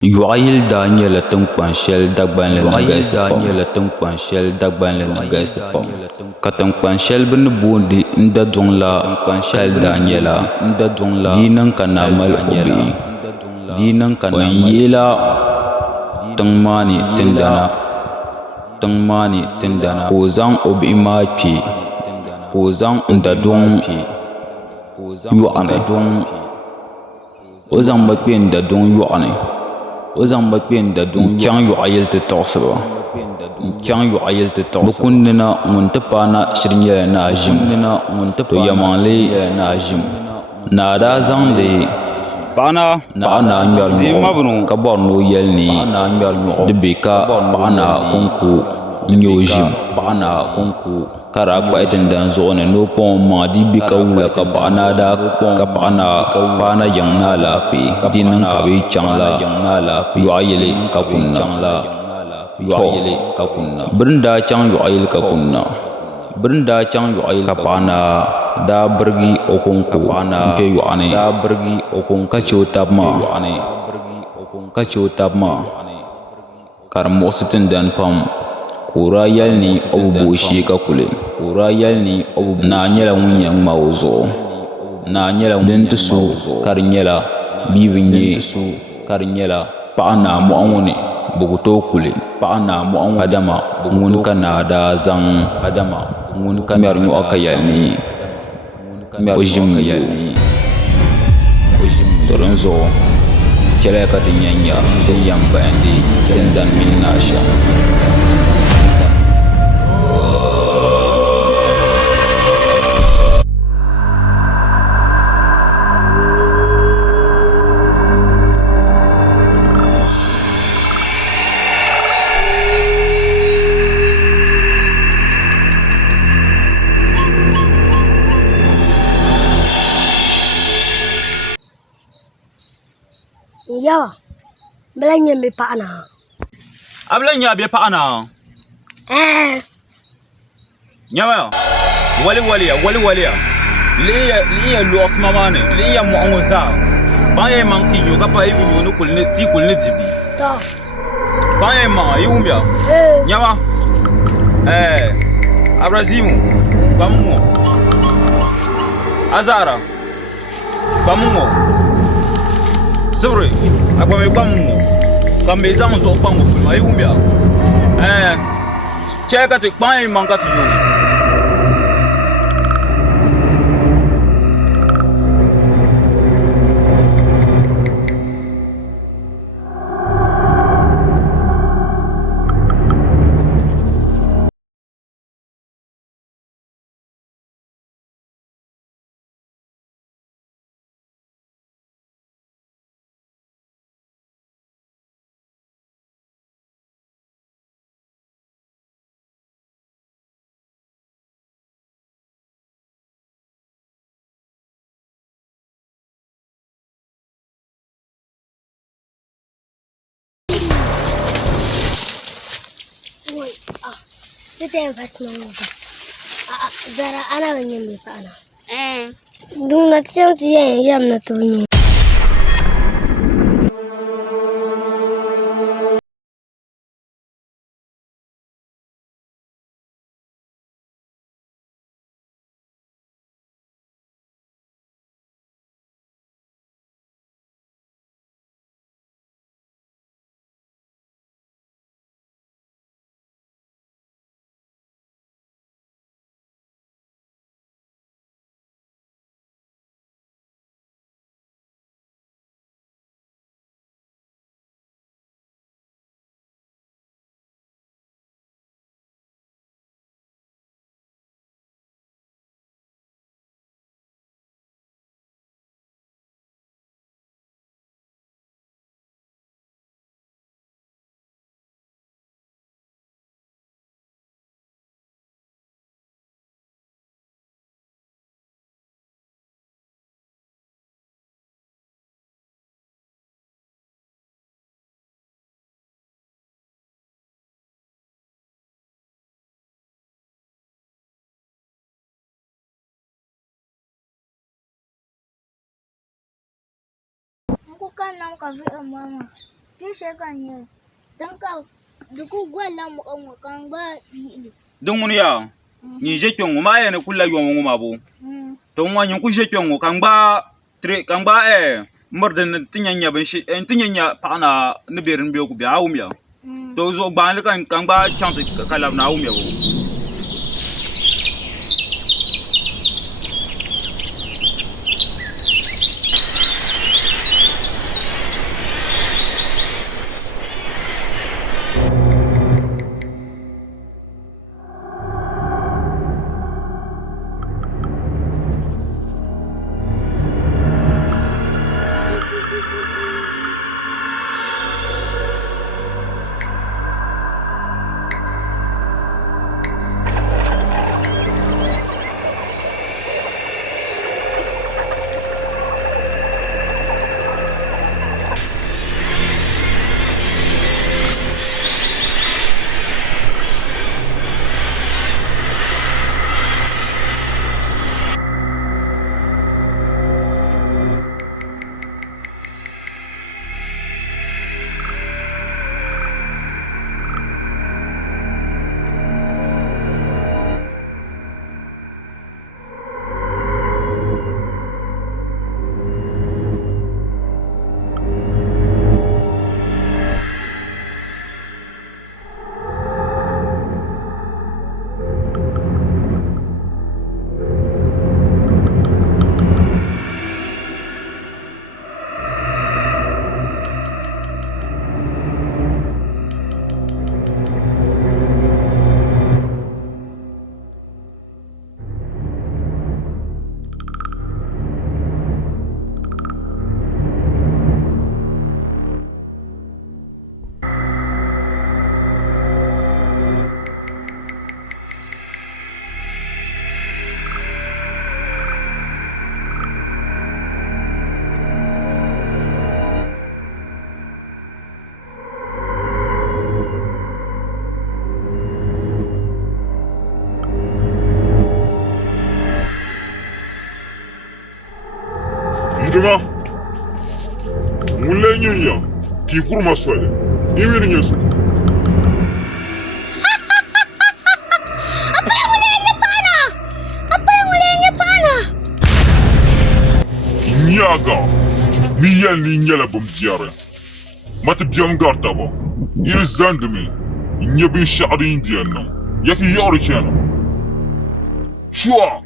Yuɣayil daa nyɛla tinkpan shɛli dagbanli ni galisi pam ka tinkpan shɛli bɛ ni booni Daduŋ la kali daa nyɛla di niŋ ka naa mali o bihi o yihila tiŋ maa ni tindana ka o zaŋ o bihi maa kpɛ ka o zaŋ Daduŋ yɔɣuni o zaŋ ba kpɛ Daduŋ yɔɣuni o zaŋ ba kpɛ Daduŋ chaŋ yuɣayili ti taɣisi ba bɛ kundi na ŋun ti paai na shiri nyɛla naazim to yɛlimaŋli naa daa zaŋdi paɣa naa ŋmɛri nyuɣu ka bɔri ni o yɛli ni di bɛ ka paɣa naa konko nyɛ o ʒim ka daa kpahi tindana zuɣu ni ni o kpaŋ o maŋa di bɛ ka wula ka paɣa naa yiŋ ni alaafee di niŋ ka bɛ chaŋ la yuɣayili ka kunna bɛ ni daa chaŋ yuɣayili ka paɣa naa daa birigi o konko n-kpɛ yuɣuni ka che o tabi maa ka di muɣisi tindana pam ka o daa yɛli ni o bi bo o shee ka kuli naa nyɛla ŋun yɛn ŋma o zuɣu din ti so ka di nyɛla bia bi nyɛ paɣa naa mɔɣu ŋɔ ni bɛ ku tooi kuli adama ŋuni ka naa daa zaŋ ŋmɛri nyuɣu ka yɛli ni o ʒim to din zuɣu chɛliya ka ti nyanya din yɛn bahindi tindana mini naashɛm Yawa, bala nyɛ mi paɣa naa. A bala nyɛ bɛ paɣa naa? Nyɛma ya, wali ya. Liya luɣisima maa ni, liya mɔɣu ŋɔ zaa. Paɣa yɛn maŋ ki nyo ka pa yi nyo ni ti kuli ni dibi. Paɣa yɛn maŋa yi wum ya. Nyɛma, Abrazimu, kpamu ŋɔ. Azara, kpamu ŋɔ. Sibiri, a gba mi kpamu ŋɔ. Ka mi zaŋ zuɣu kpamu ŋɔ kulima yi wum ya. Chɛli ka ti kpaɣa yɛn maŋ ka ti nyo. Dit is vast mijn moeder. Zara, Anna ben je mee van Anna. Doe dat zelf jij, jij hebt het doen. Aku kan nang kafe mama. Kishe kan yi. Dan ka duku gwala mu kan ba yi. Dungun ya. Ni je kyongo ma ya ne kula yongo ma bo. To ngwa nyi ku je kyongo kan ba murdan tinyanya ban shi tinyanya pa na ne berin biyo ku biya awum ya. To zo ba ni kan ba chance kala na awum ya bo. Idima mulle nyanya ki kurma swale imi ni nyesu Apa mulenya pana nyaga ni yel ni nyala bum tiare mat biam garta bo ir zandmi nyebin sha'ri indiana yaki yori chena shwa